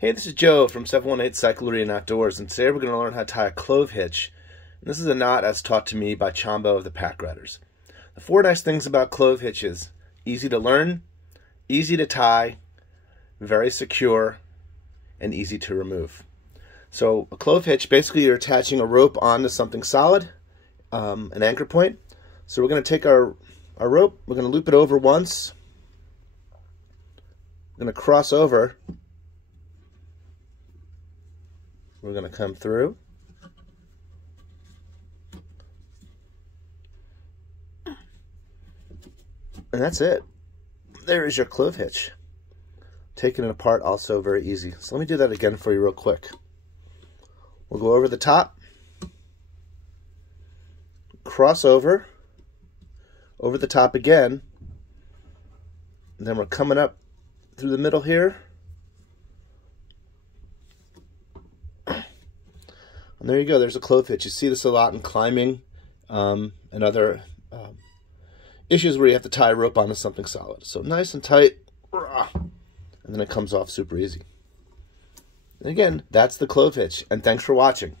Hey, this is Joe from 718 Cyclery and Outdoors, and today we're going to learn how to tie a clove hitch. And this is a knot as taught to me by Chombo of the Packratters. The four nice things about clove hitches: easy to learn, easy to tie, very secure, and easy to remove. So a clove hitch, basically you're attaching a rope onto something solid, an anchor point. So we're going to take our rope, we're going to loop it over once, we're going to cross over, we're going to come through, and that's it. There is your clove hitch. Taking it apart also very easy. So let me do that again for you real quick. We'll go over the top, cross over the top again, and then we're coming up through the middle here. And there you go, there's a clove hitch. You see this a lot in climbing and other issues where you have to tie a rope onto something solid. So nice and tight, and then it comes off super easy. And again, that's the clove hitch, and thanks for watching.